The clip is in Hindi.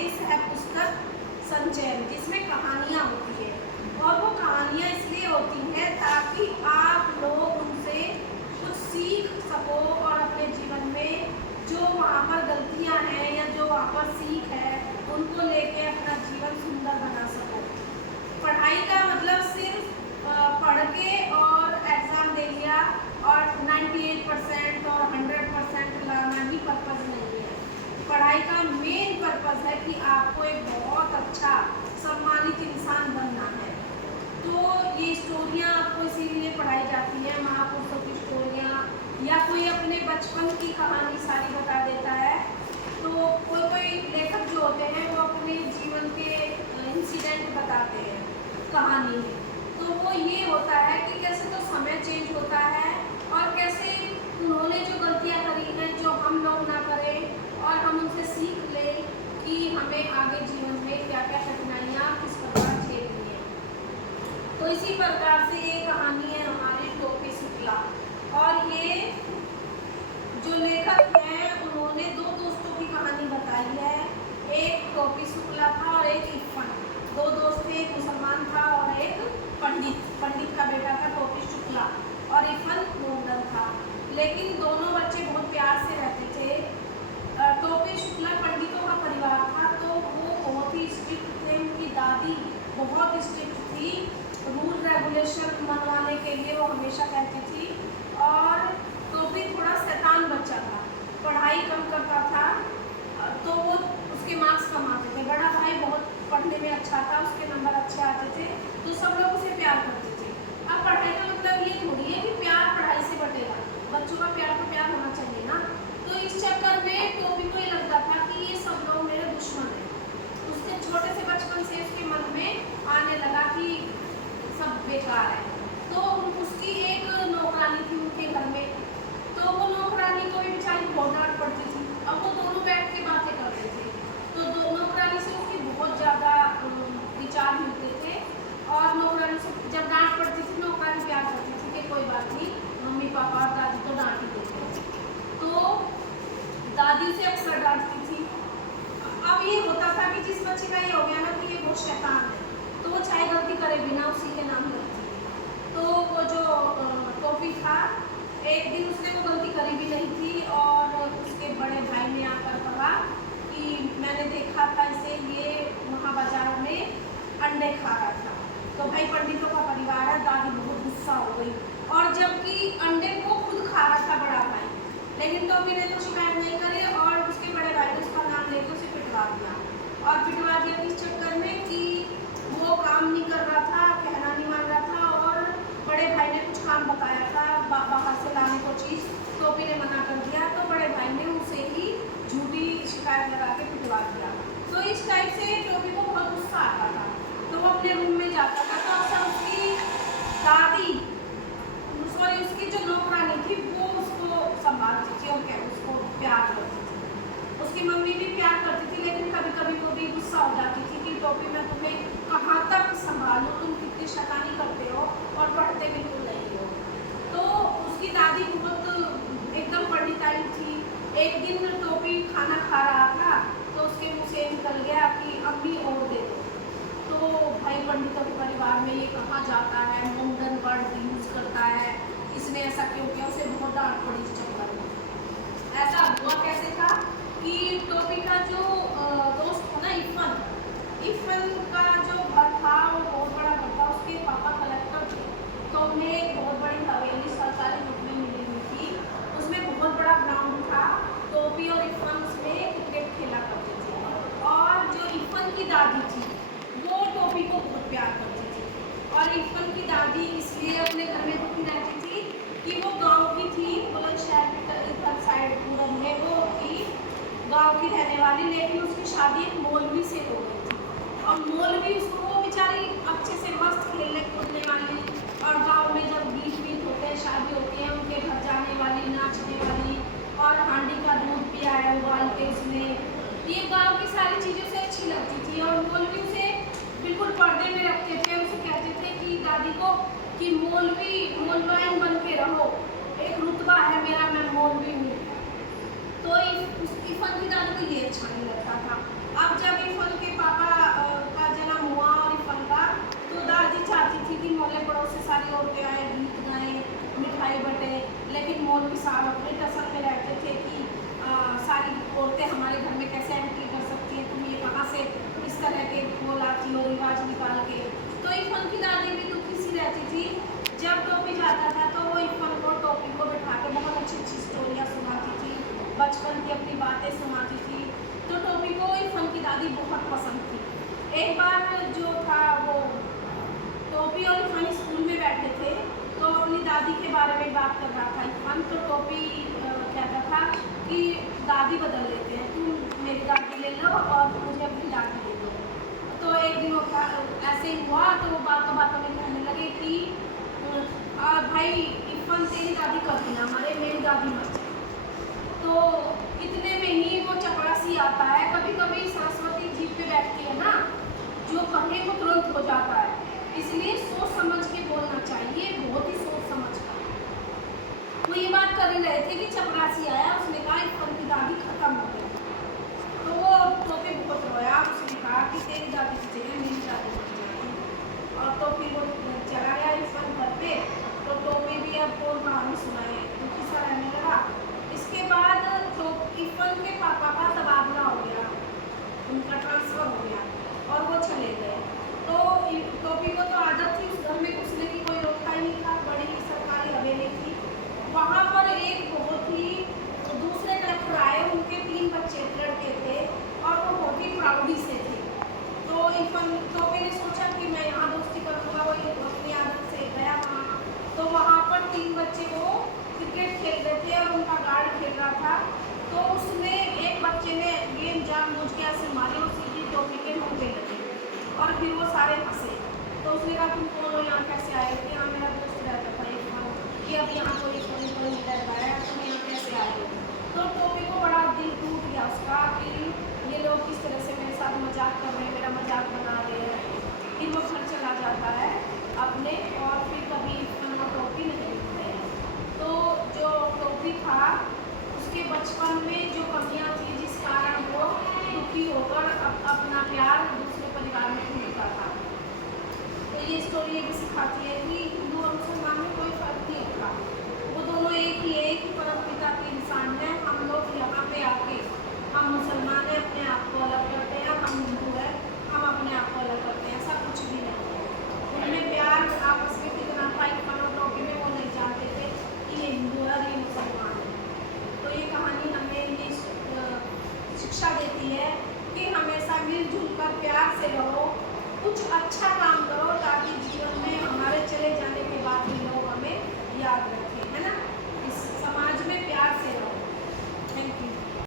होगी सह पुस्तक संचयन, जिसमें कहानियाँ होती है। और वो कहानियाँ इसलिए होती हैं ताकि आप लोग उनसे कुछ सीख सको और अपने जीवन में जो वहाँ पर गलतियाँ हैं या जो वहाँ पर सीख है उनको लेके अपना जीवन सुंदर बना सको। पढ़ाई का मतलब सिर्फ पढ़ के और एग्ज़ाम दे लिया और 98% और 100% लाना ही पर्पज़ नहीं है। पढ़ाई का मेन पर्पज़ है कि आपको एक बहुत अच्छा सम्मानित इंसान बनना है। तो ये स्टोरियाँ आपको इसीलिए पढ़ाई जाती हैं, महापुरुषों की स्टोरियाँ, या कोई अपने बचपन की कहानी सारी बता देता है। तो कोई लेखक जो होते हैं वो अपने जीवन के इंसिडेंट बताते हैं कहानी में। तो वो ये होता है कि कैसे तो समय चेंज होता है और कैसे उन्होंने जो गलतियाँ करी हैं जो हम लोग ना करें और हम उनसे सीख लें कि हमें आगे जीवन में क्या क्या कठिनाइयाँ किस प्रकार झेलनी है। तो इसी प्रकार से ये कहानी है हमारी टोपी शुक्ला। और ये जो लेखक हैं उन्होंने दो दोस्तों की कहानी बताई है। एक टोपी शुक्ला था और एक इरफान। दो दोस्त थे, एक मुसलमान था और एक पंडित का बेटा था टोपी शुक्ला, और इरफान मुंडन था। लेकिन दोनों बच्चे बहुत प्यार से रहते थे। टोपी शुक्ला पंडितों का परिवार था, तो वो बहुत ही स्ट्रिक्ट थे। उनकी दादी बहुत स्ट्रिक्ट थी, रूल रेगुलेशन मनवाने के लिए वो हमेशा कहती थी। और टोपी थोड़ा शैतान बच्चा था, पढ़ाई कम करता था, तो वो उसके मार्क्स कम आते थे। बड़ा भाई बहुत पढ़ने में अच्छा था, उसके नंबर अच्छे आते थे, तो सब लोग उसे प्यार करते थे। अब पढ़ाई का मतलब ये थोड़ी है कि प्यार पढ़ाई से बटेगा, बच्चों का प्यार तो प्यार होना चाहिए ना। तो इस चक्कर में टोपी को ये लगता था कि ये सब लोग मेरे दुश्मन हैं। उसके छोटे से बचपन से उसके मन में आने लगा कि सब बेकार है। तो उसकी एक नौकरानी थी उनके घर में, तो वो नौकरानी को भी बेचारी बहुत डांट पड़ती थी। अब वो दोनों बैठ के बातें करते थे, तो नौकरानी से उसकी बहुत ज़्यादा विचार मिलते थे। और नौकरानी से जब डांट पड़ती थी नौकरानी प्यार करती थी कि कोई बात नहीं, मम्मी पापा और दादी तो डांट ही देते हैं। तो दादी से अक्सर डांटती थी। अब ये होता था कि जिस बच्चे का ये हो गया ना कि ये बहुत शैतान है, तो वो चाहे गलती करे बिना उसी के नाम लगती थी। तो वो जो टोपी था, एक दिन उसने वो गलती करी भी नहीं थी और उसके बड़े भाई ने आकर कहा कि मैंने देखा था इसे, ये वहाँ बाजार में अंडे खा रहा था। तो भाई पंडितों का परिवार है, दादी बहुत गुस्सा हो गई, और जबकि अंडे को खुद खा रहा था बड़ा भाई, लेकिन टोपी ने तो शिकायत नहीं करी और उसके बड़े भाई ने उसका नाम लेकर उसे पिटवा दिया। और पिटवा दिया इस चक्कर में कि वो काम नहीं कर रहा था, कहना नहीं मान रहा था, और बड़े भाई ने कुछ काम बताया था बाहर से लाने को चीज़, टोपी ने मना कर दिया, तो बड़े भाई ने उसे ही झूठी शिकायत लगा के पिटवा दिया। तो इस टाइप से टोपी को बहुत गुस्सा आता था, तो वो अपने रूम में जाता था। तो अक्सर उसकी दादी, सॉरी उसकी जो नौकरानी थी, वो उसको संभालती थी और उसको प्यार करती थी। उसकी मम्मी भी प्यार करती थी, लेकिन कभी कभी वो भी गुस्सा हो जाती थी कि टोपी मैं तुम्हें कहाँ तक संभालूं, तुम कितनी शैतानी करते हो और पढ़ते बिल्कुल नहीं हो। तो उसकी दादी बहुत एकदम पंडिताई थी। एक दिन टोपी खाना खा रहा था, तो उसके मुँह से निकल गया कि अम्मी और दे दो। तो भाई पंडितों के परिवार में ये कहा जाता है, मुंडन वर्ड यूज करता है, इसने ऐसा क्यों किया, उसे बहुत डांट पड़ी इस चक्कर में। ऐसा हुआ कैसे था कि टोपी का जो दोस्त था ना इरफान का जो घर था वो बहुत बड़ा घर था, उसके पापा कलेक्टर थे, तो उन्हें एक बहुत बड़ी हवेली सरकारी नौकरी मिली हुई थी, उसमें बहुत बड़ा ग्राउंड था। टोपी और इरफान उसमें क्रिकेट खेला करते थे। और जो इरफान की दादी थी वो टोपी को बहुत प्यार करती थी, और इरफान की दादी इसलिए अपने घर में रुकी रहती थी कि वो गांव की थी, बुलंदशहर इधर साइड पूरब में वो थी गांव की रहने वाली, लेकिन उसकी शादी एक मौलवी से हो गई थी। और मौलवी उसको, वो बेचारी अच्छे से मस्त खेलने कूदने वाली, और गांव में जब गीत वीत होते हैं, शादी होती है, उनके घर जाने वाली, नाचने वाली, और हांडी का दूध पिया है उबाल के उसने, ये गांव की सारी चीज़ों से अच्छी लगती थी। और मौलवी उसे बिल्कुल पर्दे में रखते थे, उसे कहते थे कि दादी को कि मौलवाइन बन के रहो, एक रुतबा है मेरा, मैं मौलवी हूँ। तो तो इरफान की दादी को ये अच्छा नहीं लगता था। अब जब इरफान के पापा का जन्म हुआ और इरफान का, तो दादी चाहती थी कि मोहल्ले पड़ोस से सारी औरतें आए, गीत गाएं, मिठाई बटे, लेकिन मौलवी साहब अपने टसल में रहते थे कि सारी औरतें हमारे घर में कैसे एंट्री कर सकती हैं, तुम ये कहाँ से इस तरह के वो लाती हो रिवाज निकाल के। तो इरफान की दादी भी दुखी सी रहती थी। जब टोपी जाता था तो वो इरफान को टोपी को बिठा के बहुत अच्छी अच्छी स्टोरियाँ सुनाती थी, बचपन की अपनी बातें सुनाती थी। तो टोपी को इरफान की दादी बहुत पसंद थी। एक बार जो था वो टोपी और इरफान स्कूल में बैठे थे, तो अपनी दादी के बारे में बात कर रहा था इरफान। तो टोपी कहता था कि दादी बदल लेते हैं, तुम मेरी दादी ले लो और मुझे अपनी दादी ले लो। तो एक दिन ऐसे ही हुआ, तो वो बातों बातों में कहने लगे कि भाई इरफान तेरी दादी कभी ना मरे, मेरी दादी मर जाए। तो इतने में ही वो चपरासी आता है। कभी कभी सरस्वती जीप पे बैठती है ना, जो कहे वो तुरंत हो जाता है, इसलिए सोच समझ के बोलना चाहिए, बहुत ही सोच समझ कर। वो ये बात कर ही रहे थे कि चपरासी आया, उसने कहा इरफान की दादी खत्म हो गई। तो वो टोपी बहुत रोया, उसने कहा कि तेरी दादी की जगह मेरी दादी मर जाएगी। और तो फिर वो चला गया इरफान घर पे। तो टोपी भी अब और कहानी सुनाए, दुखी सा रहने लगा। इसके बाद तो इरफान के पापा का तबादला हो गया, उनका ट्रांसफर हो गया और वो चले गए। तो टोपी को तो आदत थी उस घर में घुसने की, कोई रोकता ही नहीं था, बड़ी सरकारी हवेली थी। वहाँ पर एक बहुत ही दूसरे कलेक्टर आए, उनके 3 बच्चे लड़के थे और वो बहुत ही प्राउडी से थे। तो इरफान टोपी ने सोचा कि मैं यहाँ दोस्ती करूँगा, वो अपनी आदत से गया वहाँ। तो वहाँ पर 3 बच्चे वो क्रिकेट खेल रहे थे और उनका गार्ड खेल रहा था। तो उसमें एक बच्चे ने गेंद जानबूझ के ऐसे मारी और सीधी टोपी के मुँह पे लगी और फिर वो सारे हंसे। तो उसने कहा तुम कौन हो, यहाँ कैसे आए? कि यहाँ मेरा दोस्त रहता था इरफान, कि अब यहाँ कोई नहीं रहता है, तुम यहाँ कैसे आए हो? तो टोपी को बड़ा दिल टूट गया उसका कि ये लोग किस तरह से मेरे साथ मजाक कर रहे हैं, मेरा मजाक बना रहे हैं। फिर वो घर चला जाता है अपने, और फिर कभी टोपी नहीं मिलते हैं। तो जो टोपी था उसके बचपन में जो कमियाँ थी जिस कारण वो दुखी होकर अपना प्यार दूसरे परिवार में ढूंढता था। तो ये स्टोरी ये भी सिखाती है कि हिंदू और मुसलमान में कोई फर्क नहीं होता, वो दोनों एक ही परम पिता के इंसान हैं। हम लोग यहाँ पे आके हम मुसलमान हैं, अपने आप को अलग करते हैं, हम हिंदू हैं, हम अपने आप को अलग करते हैं, ऐसा कुछ भी नहीं है। उनमें प्यार आपस में कितना था, इरफान और टोपी में वो नहीं जानते थे कि ये हिंदू है और ये मुसलमान है। तो ये कहानी हमें ये शिक्षा देती है कि हमेशा मिलजुल कर प्यार से रहो, कुछ अच्छा काम करो ताकि जीवन